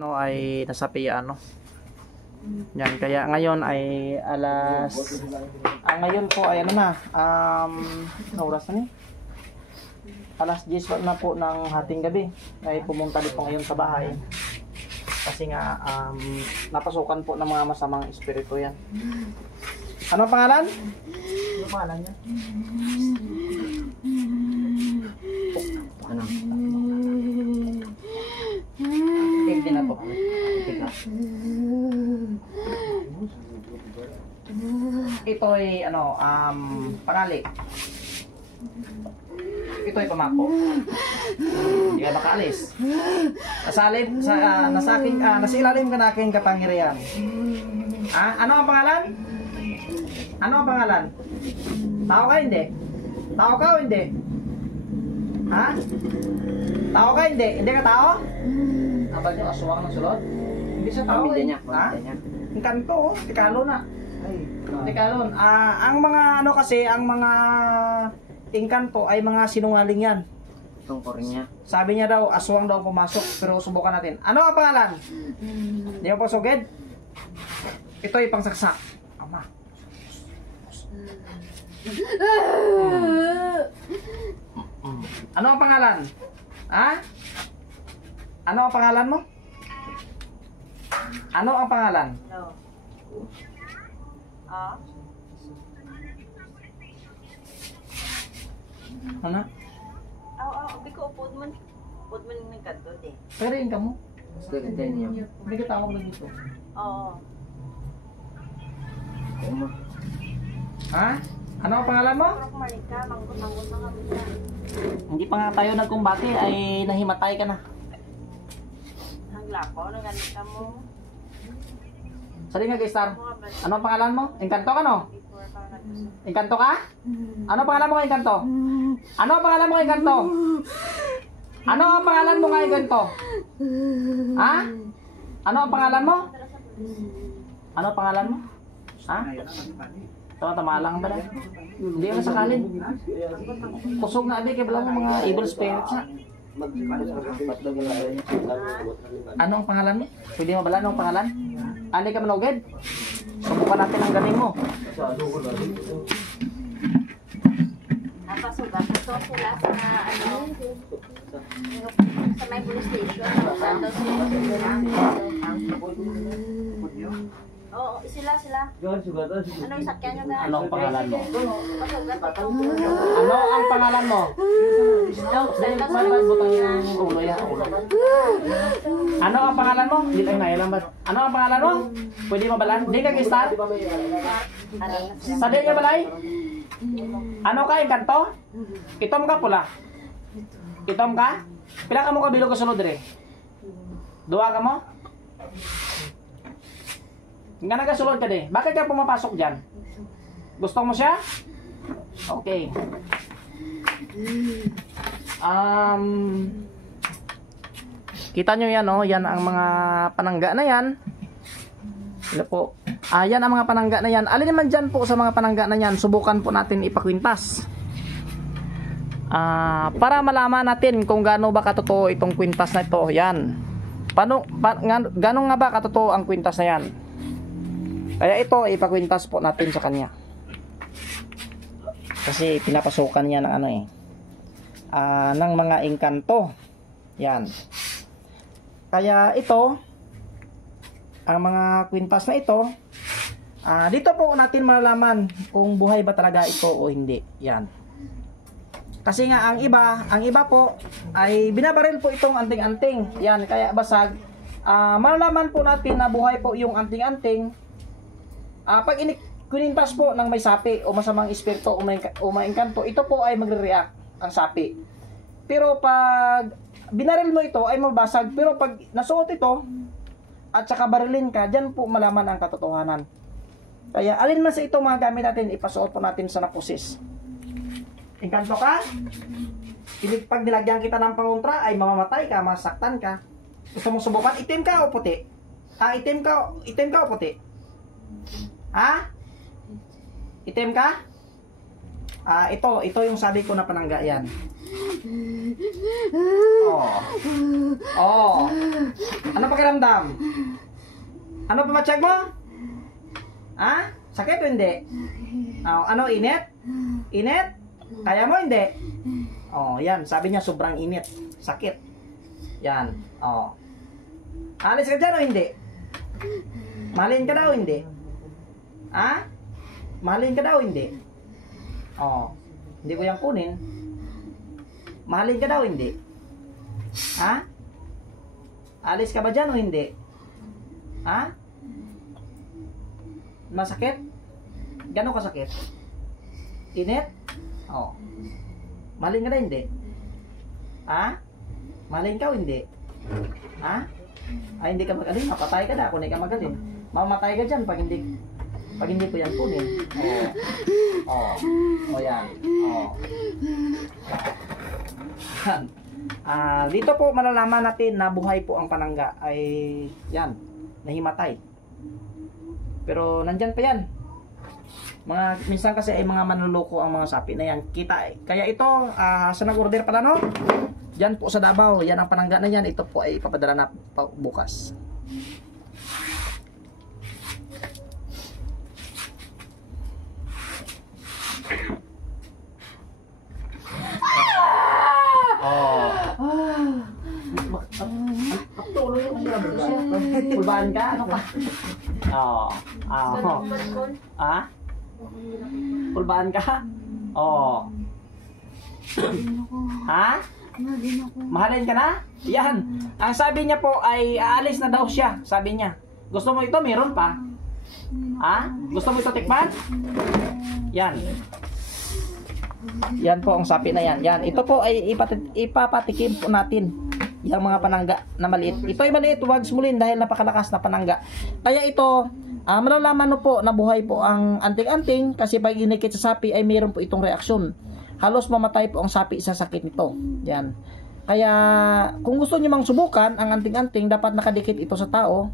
No ay nasapi ano. Yan kaya ngayon ay ngayon po ay ano na ano oras na ni? Alas 10 na po ng hating gabi. Ay pumunta din po ngayon sa bahay. Kasi nga napasukan po ng mga masamang espiritu yan. Ano pangalan? Ano pangalan niya? Ano? Tig din na po. Tig na. Ito ay ano, pangali. Ito ay pamako. Hindi ka makaalis. Nasa ilalim ka na aking kapangyarihan. Ano ang pangalan? Ano ang pangalan? Tao ka hindi? Tao ka o hindi? Ha? Tao ka hindi? Hindi ka tao? Abad yung aswang ng sulod? Hindi siya tao eh. Ha? Ang kanto oh, tikalo na. Tikalon. Ang mga ano kasi, ang mga engkanto ay mga sinungaling yan. Tungkol niya. Sabi niya daw, aswang daw pumasok, pero subukan natin. Ano ang pangalan? Di mo po sugid? Ito ay pangsaksak. Ama. Ano ang pangalan? Ha? Ano ang pangalan mo? Ano ang pangalan? No. Ano? Biko upod man ng kanto din. Pero yung kamo? Spirit din niya. Hindi ka tawag na dito. Oo. Ha? Ano ang pangalan mo? Pero kumanika, mangkot mga bisa. Hindi pa nga tayo nagkumbati ay nahimatay ka na. Hanglako, naganita mo. Sali nga guys, Star. Ano ang pangalan mo? Engkanto ka no? Engkanto ka? Ano ang pangalan mo nga Engkanto? Ano ang pangalan mo nga Engkanto? Ano ang pangalan mo nga Engkanto? Ha? Ano ang pangalan mo? Ano ang pangalan mo? Ha? Tama lang ba na? Hindi ka sakalin. Kusog na abi kay bala mo mga evil spirits na. Ano ang pangalan mo? Pwede mo bala anong pangalan? Ani ka manugid? Subukan natin ang galing mo. Napasugat ito sila sa sa may police station. Oo, sila. Ano yung sakyan nyo na? Anong pangalan mo? Pasugat ito. Ano ang pangalan mo? Ano ang pangalan mo? Hindi tayo nailang ba? Ano ang pangalan mo? Pwede mo balan? Hindi ka gistar? Sabi niya balay? Ano ka, Engkanto? Itom ka pula? Itom ka? Pila ka mo kabilog ka sunod rin? Dua ka mo? Nga nagasulod ka din. Bakit ka pumapasok dyan? Gusto mo siya? Okay. Kita nyo yan, oh. Yan ang mga panangga na yan. Ano po? Yan ang mga panangga na yan. Alin naman dyan po sa mga panangga na yan, subukan po natin ipakwintas. Para malaman natin kung gaano ba katotoo itong kwintas na ito. Yan. Gaano nga ba katotoo ang kwintas na yan? Kaya ito, ipakwintas po natin sa kanya. Kasi pinapasukan niya ng ng mga engkanto. Yan. Kaya ito, ang mga kwintas na ito, dito po natin malalaman kung buhay ba talaga ito o hindi. Yan. Kasi nga ang iba po ay binabaril po itong anting-anting. Yan, kaya basag. Malalaman po natin na buhay po yung anting-anting pag kunintas po ng may sapi o masamang espiritu o may engkanto, ito po ay magre-react ang sapi. Pero pag binaril mo ito ay mabasag. Pero pag nasuot ito at saka barilin ka, dyan po malaman ang katotohanan. Kaya alin man sa ito mga gamit natin, ipasuot po natin sa napusis. Engkanto ka? Pag nilagyan kita ng pangontra ay mamamatay ka, masaktan ka. Gusto mong subukan? Itim ka o puti? Itim ka o puti? Ha? Itim ka? Ito yung sabi ko na panangga yan. Ano pakiramdam? Ano pamatsyag mo? Sakit o hindi? Ano, init? Init? Kaya mo hindi? Yan, sabi niya sobrang init. Sakit. Yan. Alis ka dyan o hindi? Mahalin ka daw hindi? Mahalin ka daw hindi? Hindi ko yan kunin. Mahalin ka daw hindi? Alis ka ba dyan o hindi? Masakit? Gano'n kasakit? Init? Mahalin ka na hindi? Mahalin ka o hindi? Hindi ka magaling, mapatay ka na kung hindi ka magaling. Mamatay ka dyan pag hindi ko yan kunin. Yan. Dito po malalaman natin na buhay po ang panangga ay yan, nahimatay. Pero nandyan pa yan. Minsan kasi ay mga manluloko ang mga sapi na yan. Kaya ito, sa nag-order pala no? Diyan po sa Davao, yan ang panangga na yan. Ito po ay ipapadala na bukas. Pulbahan ka? Ano ka? Pulbahan ka? Mahalin ka na? Yan. Ang sabi niya po ay aalis na daw siya. Sabi niya. Gusto mo ito? Meron pa. Gusto mo ito tikman? Yan. Yan po ang sapi na yan. Yan. Ito po ay ipapatikim po natin. Yung mga panangga na maliit. Ito ay maliit. Huwag smulin dahil napakalakas na panangga. Kaya ito, malalaman po na buhay po ang anting-anting kasi pag inikit sa sapi ay mayroon po itong reaksyon. Halos mamatay po ang sapi sa sakit nito. Yan. Kaya kung gusto niyo mang subukan ang anting-anting, dapat nakadikit ito sa tao.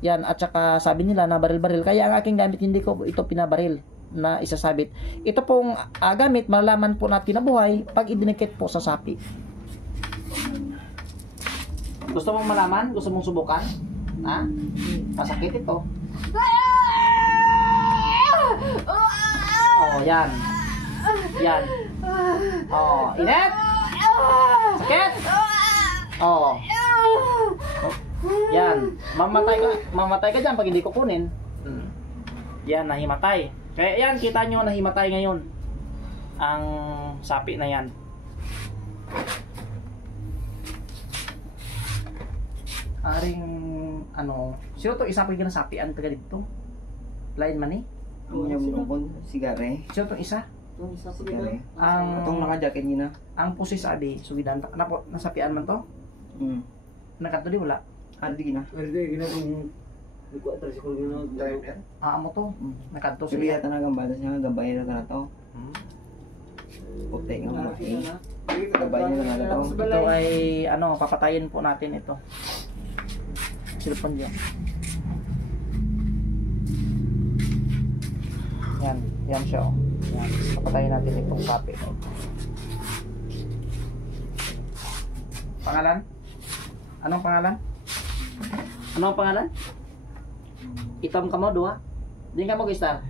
Yan. At saka sabi nila na baril-baril. Kaya ang aking gamit hindi ko ito pinabaril na isasabit. Ito pong gamit, malalaman po natin na buhay pag idinikit po sa sapi. Gusto mong malaman? Gusto mong subukan? Masakit ito. Yan. Yan. Init? Sakit? Yan. Mamatay ka dyan pag hindi ko kunin. Yan, nahimatay. Kaya yan, kita nyo nahimatay ngayon ang sapi na yan. Aring sino to isa pag ginasapian taga dito? Lain man eh? Sigare. Sino to isa? Sigare. Ang naka-jacket niya na. ang pusis abi sugidan nasapian man to? Nakato di wala. Di na. Amo to. Nakato Sige siya. yata na gambada siya gabay na to. Puti nga ba? Gabay niya na to. Ito ay papatayin po natin ito. Cellphone dyan. Yan siya oh. Yan. Papatayin natin itong sapi. Pangalan? Anong pangalan? Anong pangalan? Itom ka mo, duha? Din ka mo gistar?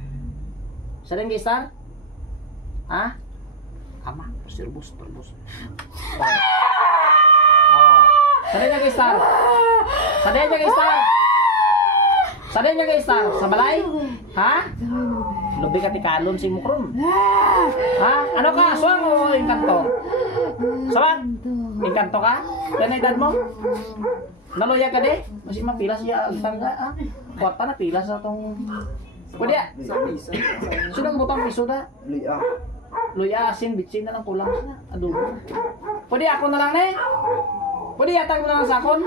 Sa rin gistar? Ama, turbos. Sa rin niya gistar? Sa rin niya gistar? Sa rin niya gistar? Sa balay? Lubi ka tikalon si Mukron. Ano ka? Suwang o inkanto? Suwang? Inkanto ka? Yan edad mo? Naluya ka de? Masih mapila siya ang tangga Kwarta na pila sa tong pwede Sunang butang piso na Luya asin, bitsin na lang kulang siya adobo. Pwede ako na lang eh? Pwede yatag mo na lang sa akon?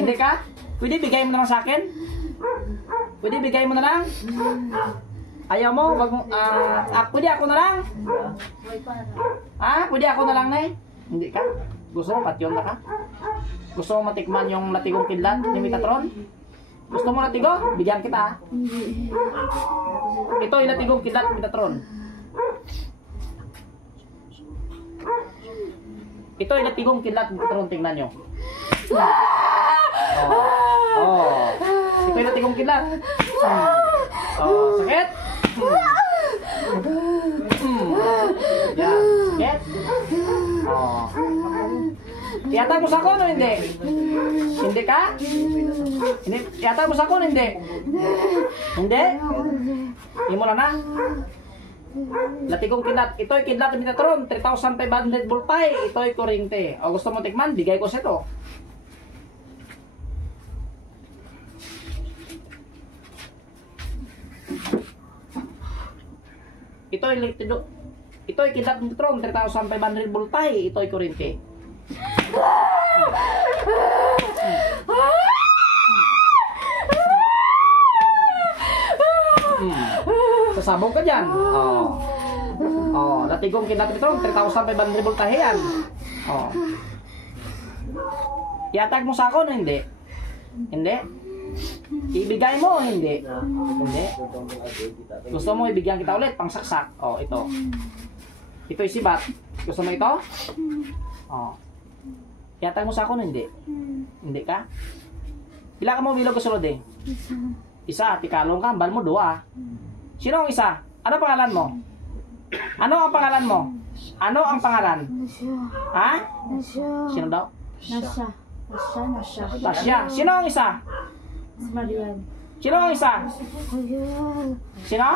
Hindi ka? Pwede bigay mo na lang sa akin? Pwede bigay mo na lang? Ayaw mo? Pwede ako na lang? Pwede ako na lang na eh? Hindi ka? Gusto mo patyon na ka? Gusto mo matikman yung latigong kidlat ni Metatron? Gusto mo latigo? Bigyan kita Ito yung latigong kidlat ni Metatron. Ito ay natigong kidlat. Tingnan nyo. Ito ay natigong kidlat. Sakit? Yan. Sakit? Tiyatag mo sa ako no hindi? Hindi ka? Hindi. Tiyatag mo sa ako no hindi? Hindi? Hindi mo na. Latigong kidlat. Ito ay kidlat na Metatron. 3,500 voltay. Ito ay kuryente. O gusto mo tikman? Bigay ko sa ito. Ito ay kidlat na Metatron. 3,500 voltay. Ito ay kuryente. Sasabog ka dyan. Latigong kidlat ito, 3,500 voltahe yan. Iatag mo sa ako, no? Hindi. Hindi. Ibigay mo, hindi. Hindi. Gusto mo ibigyan kita ulit, pang saksak. Ito. Ito yung sibat. Gusto mo ito? Iatag mo sa ako, no? Hindi. Hindi ka? Pila ka mo bilog kasulod eh? Isa, tikalong ka, bal mo dua. Sino ang isa? Ano pangalan mo? Ano ang pangalan mo? Ano ang pangalan? Ha? Sino daw? Nasya. Tasya. Sino ang isa? Marian. Sino ang isa? Sino?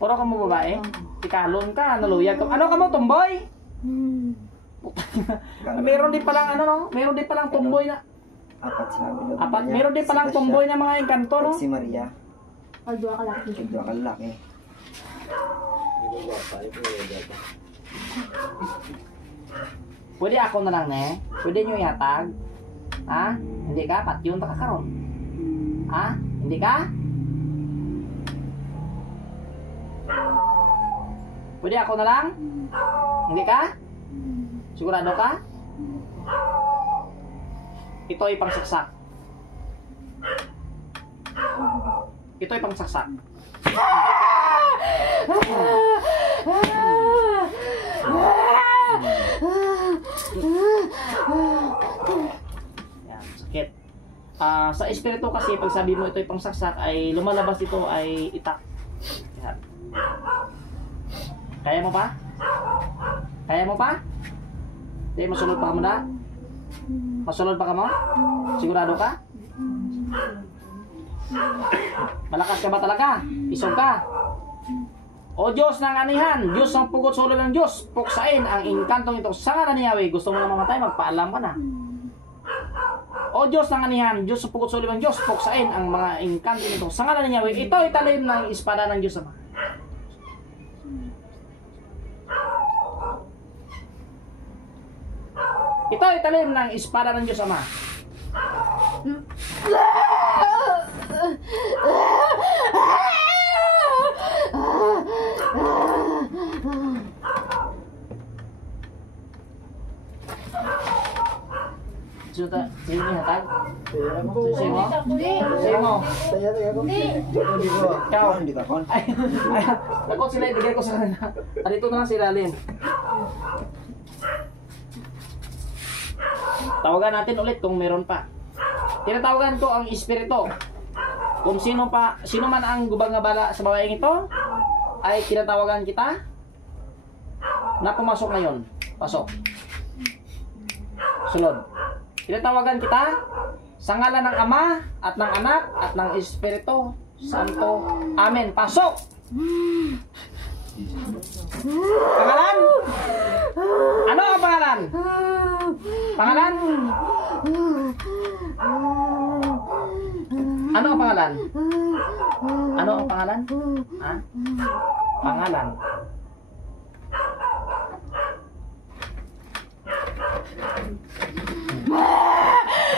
Puro ka mo babae? Tikalon ka, naluyag ka. Ano ka mo, tomboy? Meron din palang ano no? Meron din palang tomboy na. Apat sila bilog. Apat, meron din palang tomboy na mga engkanto no? Si Maria. Pagdua ka laki. Kedua ka lalaki. Pwede ako na lang ne? Pwede nyo ihatag? Ha? Hindi ka? Patyon ta kakaroon. Ha? Hindi ka? Pwede ako na lang? Hindi ka? Sigurado ka? Ito ay pangsaksak. Ito ay pangsaksak. Yan, sakit. Sa espiritu kasi, pag sabi mo ito ay pangsaksak, ay lumalabas ito ay itak. Yan. Kaya mo pa? Kaya mo pa? Hindi, masunod pa ka mo na? Masunod pa ka mo? Sigurado ka? Malakas ka ba talaga? Isog ka? O Diyos ng anihan, Diyos ng pugot sa ulo ng Diyos, puksain ang inkantong ito sa ngalan ni Yahweh. Gusto mo na mamatay, magpaalam ka na. O Diyos ng anihan, Diyos ng pugot sa ulo ng Diyos, puksain ang mga inkantong ito sa ngalan ni Yahweh. Ito ay talim ng espada ng Diyos Ama. Ito ay talim ng espada ng Diyos Ama. Sino ni hatag? Sino mo? Sino mo? Ikaw. Hindi ka kon. Ay, takot sila, ibigay ko sa kanila. Dito na lang sila, Lin. Tawagan natin ulit kung meron pa. Tinatawagan ko ang espiritu. Kung sino man ang gubang-abala sa babaeng ito, ay tinatawagan kita na pumasok ngayon. Pasok. Sunod. Tinatawagan kita sa ngalan ng Ama at ng Anak at ng Espiritu Santo. Amen. Pasok! Pangalan? Ano ang pangalan? Pangalan? Ano ang pangalan? Ano ang pangalan? Ha? Pangalan.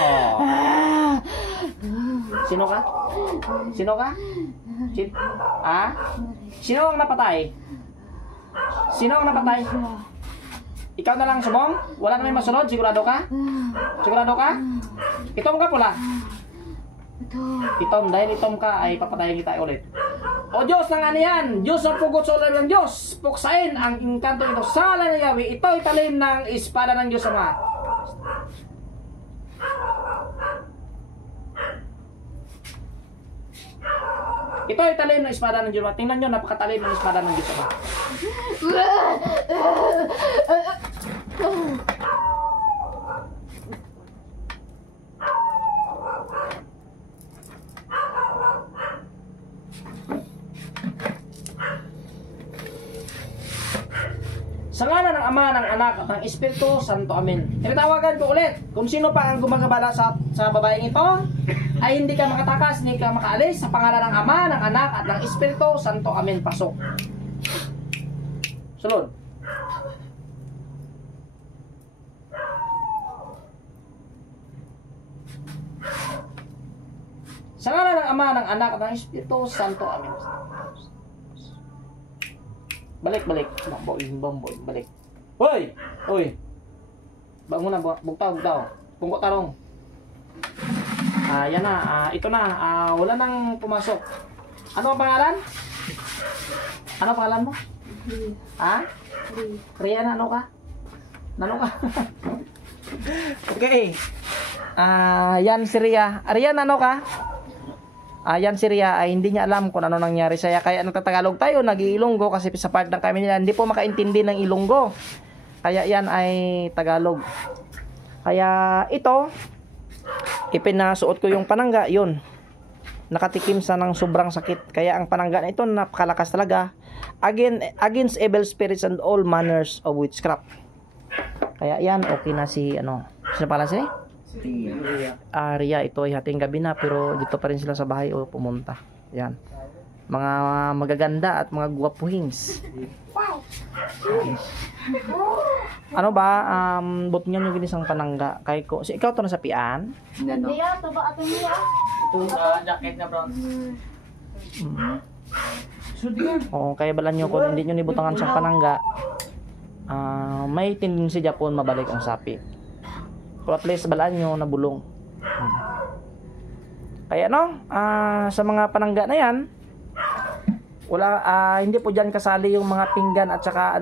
Oh. Sino ka? Sino ka? Sino ang napatay? Sino ang napatay? Ikaw na lang subong? Wala na may masunod? Sigurado ka? Sigurado ka? Itom ka pula? Itom. Dahil itom ka ay papatayin kita ulit. O Diyos ng ano yan, Diyos ng pugot sa ulan ng Diyos, puksain ang engkanto ito sa ngalan ni Yahweh. Ito'y talim ng espada ng Diyos Ama. Ito'y talim ng espada ng Diyos Ama. Tingnan nyo, napakatalim ng espada ng Diyos Ama. Sa ngalan ng Ama, ng Anak, at ng Espiritu Santo. Amen. Tinatawagan ko ulit, kung sino pa ang gumagabala sa babaeng ito, ay hindi ka makatakas, hindi ka makaalis sa pangalan ng Ama, ng Anak, at ng Espiritu Santo. Amen. Pasok. Sunod. Sa ngalan ng Ama, ng Anak, at ng Espiritu Santo. Amen. Balik. Balik. Hoy! Bangun na, bugtaw. Pungko tarong. Yan na, ito na. Wala nang pumasok. Ano ang pangalan? Ano ang pangalan mo? Ha? Rhea na, ano ka? Okay. Yan si Rhea. Rhea, ano ka? Yan si Rhea ay hindi niya alam kung ano nangyari sa'yo. Kaya nagtatagalog tayo, nag-iilonggo kasi sa part ng kami nila hindi po makaintindi ng Ilonggo. Kaya yan ay Tagalog. Kaya ito, ipinasuot ko yung panangga, yun. Nakatikim sa ng sobrang sakit. Kaya ang panangga na ito napakalakas talaga. Against evil spirits and all manners of witchcraft. Kaya yan, okay na si sino pala siya? Rhea, ito ay hating gabi na pero dito pa rin sila sa bahay o pumunta. Yan. Mga magaganda at mga guwapuhings. Ano ba? Bot nga nyo ginisang panangga. Kay ko. Ikaw to na sa pian? Hindi yan, ito ba atin niya? Ito jacket na brown. Kaya balan nyo kung hindi nyo nibutangan sa panangga, may tendency Japon mabalik ang sapi. Pero at least balaan nyo na bulong. Kaya sa mga panangga na yan, wala, hindi po dyan kasali yung mga pinggan at saka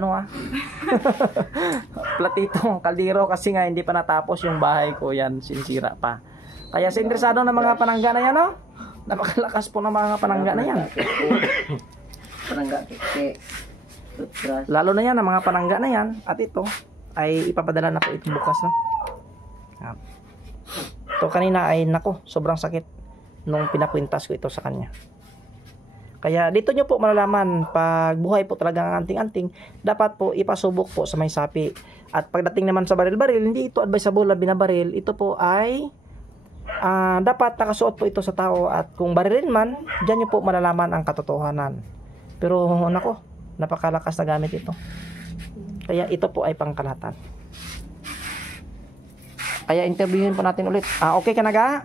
platito, kaldero kasi nga hindi pa natapos yung bahay ko yan, sinisira pa. Kaya sa interesado ng mga panangga na yan, napakalakas po ng mga panangga na yan. Panangga, Lalo na yan, ang mga panangga na yan, at ito, ay ipapadala na po ito bukas, Ito kanina ay sobrang sakit nung pinakwintas ko ito sa kanya. Kaya dito nyo po malalaman pag buhay po talaga ang anting-anting, dapat po ipasubok po sa may sapi. At pagdating naman sa baril-baril, hindi ito advisable na binabaril. Ito po ay dapat nakasuot po ito sa tao at kung barilin man, dyan nyo po malalaman ang katotohanan. Pero napakalakas na gamit ito. Kaya ito po ay pangkalahatan. Kaya interviewin po natin ulit. Okay ka na ga?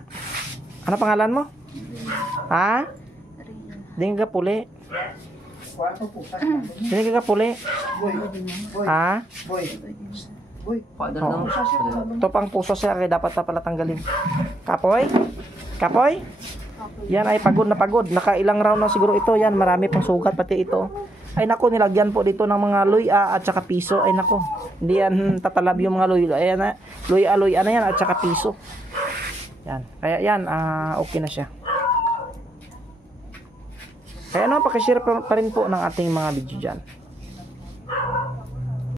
Ano pangalan mo? Ha? Hindi ka puli. Hindi ka puli. Ha? Ito pang puso siya kaya dapat na pala tanggalin. Kapoy? Yan ay pagod na pagod. Nakailang round na siguro ito. Yan marami pang sugat pati ito. Ay nako, nilagyan po dito ng mga luya at saka piso. Ay nako, hindi yan tatalab yung mga luya. Ayan na, luya na yan at saka piso. Yan. Kaya yan, okay na siya. Kaya pakishare pa rin po ng ating mga video dyan.